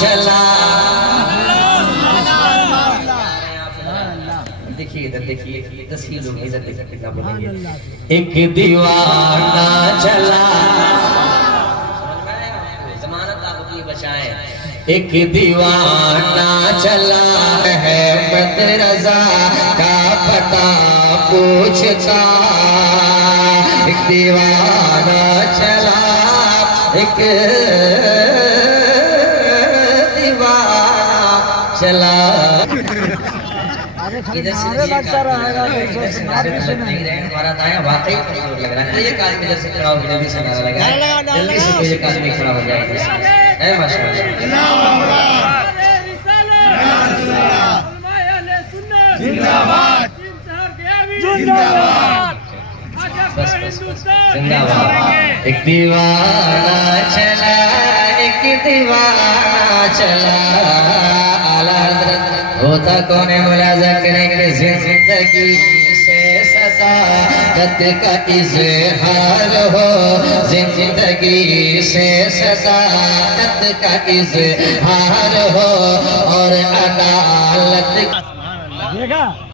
चला देखिए इधर देखिए 10 ही लोग इधर देखिए क्या बोलेंगे। एक दीवाना चला जमानत आप अपनी बचाएं। एक दीवाना चला है रजा का पता पूछता। एक दीवाना चला एक चला इधर से लगता रहेगा हमारा दाया वाकई जोर लग रहा है। एक आदमी इधर से खड़ा हो जल्दी से नारा लगाए, जल्दी से एक आदमी खड़ा हो जाए। माशाल्लाह जिंदाबाद जिंदाबाद। एक दीवाना चला एक दीवाना चला होता कौन है मुलाजा करेंगे जिंदगी से सदाकत का इजहार हो। जिंदगी से सदाकत का इजहार हो और अदालत